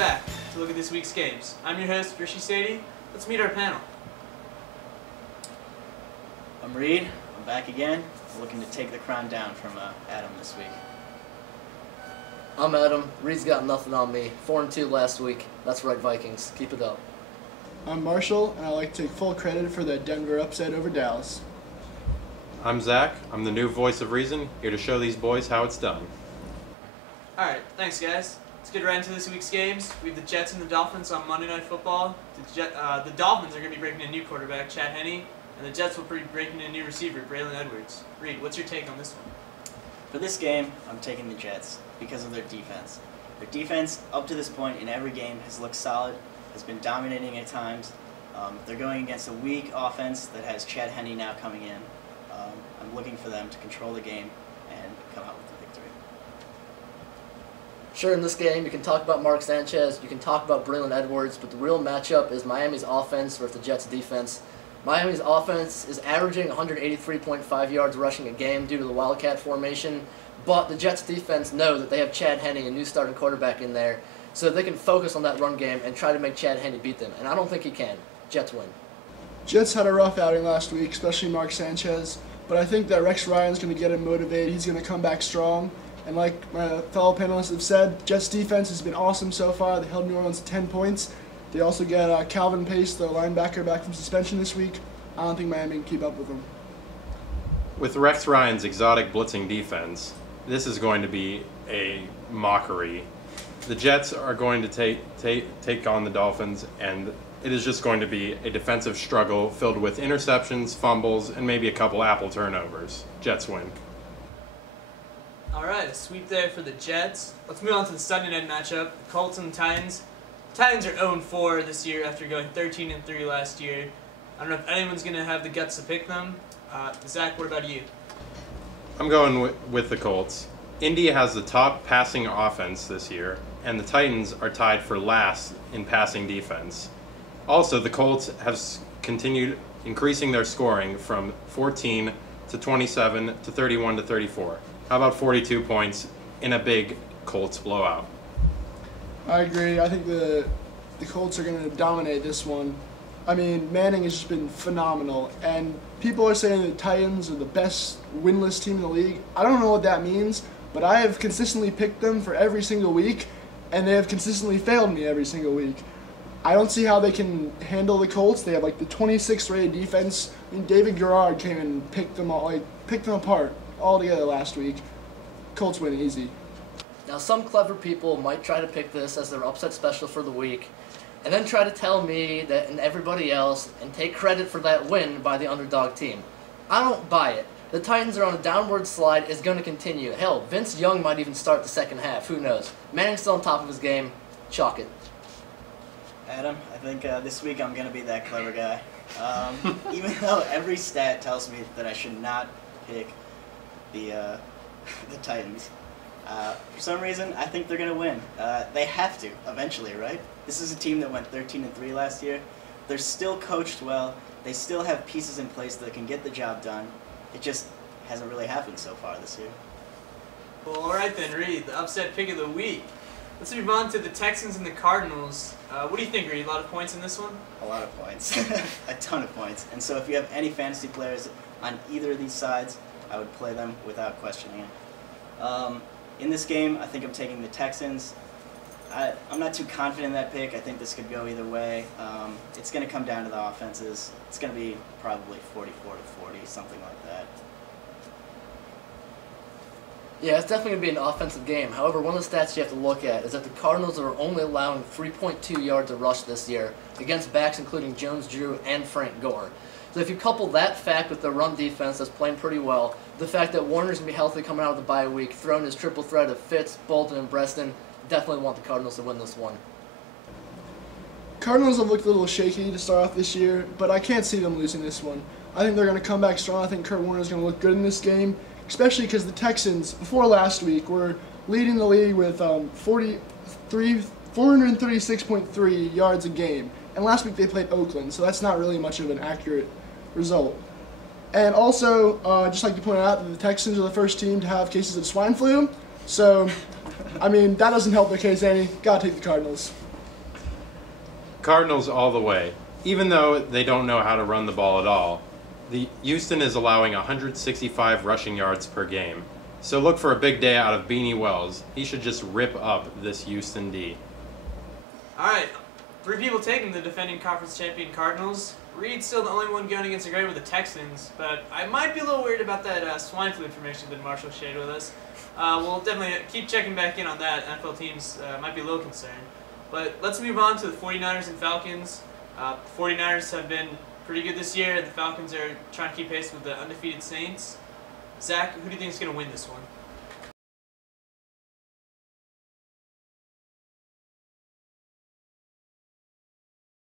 back to look at this week's games. I'm your host, Rishi. Let's meet our panel. I'm Reed. I'm back again, looking to take the crown down from Adam this week. I'm Adam. Reed's got nothing on me. 4-2 last week. That's right, Vikings. Keep it up. I'm Marshall, and I like to take full credit for the Denver upset over Dallas. I'm Zach. I'm the new voice of reason, here to show these boys how it's done. Alright, thanks guys. Let's get right into this week's games. We have the Jets and the Dolphins on Monday Night Football. The Dolphins are going to be breaking a new quarterback, Chad Henne, and the Jets will be breaking a new receiver, Braylon Edwards. Reed, what's your take on this one? For this game, I'm taking the Jets because of their defense. Their defense, up to this point in every game, has looked solid, has been dominating at times. They're going against a weak offense that has Chad Henne now coming in. I'm looking for them to control the game and come out with the victory. Sure, in this game, you can talk about Mark Sanchez, you can talk about Braylon Edwards, but the real matchup is Miami's offense versus the Jets' defense. Miami's offense is averaging 183.5 yards rushing a game due to the Wildcat formation, but the Jets' defense know that they have Chad Henne, a new starting quarterback, in there, so they can focus on that run game and try to make Chad Henne beat them, and I don't think he can. Jets win. Jets had a rough outing last week, especially Mark Sanchez, but I think that Rex Ryan's going to get him motivated. He's going to come back strong, and like my fellow panelists have said, Jets' defense has been awesome so far. They held New Orleans to 10 points. They also get Calvin Pace, the linebacker, back from suspension this week. I don't think Miami can keep up with them. With Rex Ryan's exotic blitzing defense, this is going to be a mockery. The Jets are going to take on the Dolphins, and it is just going to be a defensive struggle filled with interceptions, fumbles, and maybe a couple Apple turnovers. Jets win. Alright, a sweep there for the Jets. Let's move on to the Sunday night matchup, the Colts and the Titans. The Titans are 0-4 this year after going 13-3 last year. I don't know if anyone's going to have the guts to pick them. Zach, what about you? I'm going with the Colts. Indy has the top passing offense this year, and the Titans are tied for last in passing defense. Also, the Colts have continued increasing their scoring from 14 to 27 to 31 to 34. How about 42 points in a big Colts blowout? I agree. I think the Colts are going to dominate this one. I mean, Manning has just been phenomenal, and people are saying the Titans are the best winless team in the league. I don't know what that means, but I have consistently picked them for every single week, and they have consistently failed me every single week. I don't see how they can handle the Colts. They have like the 26th rated defense. I mean, David Garrard came and picked them apart all together last week. Colts win easy. Now, some clever people might try to pick this as their upset special for the week, and then try to tell me that and everybody else and take credit for that win by the underdog team. I don't buy it. The Titans are on a downward slide. It's going to continue. Hell, Vince Young might even start the second half. Who knows? Manning's still on top of his game. Chalk it. Adam, I think this week I'm going to be that clever guy. Even though every stat tells me that I should not pick the Titans. For some reason, I think they're going to win. They have to, eventually, right? This is a team that went 13-3 last year. They're still coached well. They still have pieces in place that can get the job done. It just hasn't really happened so far this year. Well, alright then, Reed, the upset pick of the week. Let's move on to the Texans and the Cardinals. What do you think, Reed? A lot of points in this one? A lot of points. A ton of points. And so if you have any fantasy players on either of these sides, I would play them without questioning it. In this game, I think I'm taking the Texans. I'm not too confident in that pick. I think this could go either way. It's going to come down to the offenses. It's going to be probably 44-40, something like that. Yeah, it's definitely going to be an offensive game. However, one of the stats you have to look at is that the Cardinals are only allowing 3.2 yards a rush this year against backs including Jones Drew and Frank Gore. So if you couple that fact with the run defense that's playing pretty well, the fact that Warner's going to be healthy coming out of the bye week, throwing his triple threat of Fitz, Bolton, and Breston, definitely want the Cardinals to win this one. Cardinals have looked a little shaky to start off this year, but I can't see them losing this one. I think they're going to come back strong. I think Kurt Warner's going to look good in this game, especially because the Texans, before last week, were leading the league with 436.3 yards a game. And last week they played Oakland, so that's not really much of an accurate result. And also, just like to point out that the Texans are the first team to have cases of swine flu. So, I mean, that doesn't help their case any. Gotta take the Cardinals. Cardinals all the way. Even though they don't know how to run the ball at all, the Houston is allowing 165 rushing yards per game. So look for a big day out of Beanie Wells. He should just rip up this Houston D. Alright, 3 people taking the defending conference champion Cardinals. Reed's still the only one going against the grain with the Texans, but I might be a little worried about that swine flu information that Marshall shared with us. We'll definitely keep checking back in on that. NFL teams might be a little concerned. But let's move on to the 49ers and Falcons. 49ers have been pretty good this year, and the Falcons are trying to keep pace with the undefeated Saints. Zach, who do you think is going to win this one?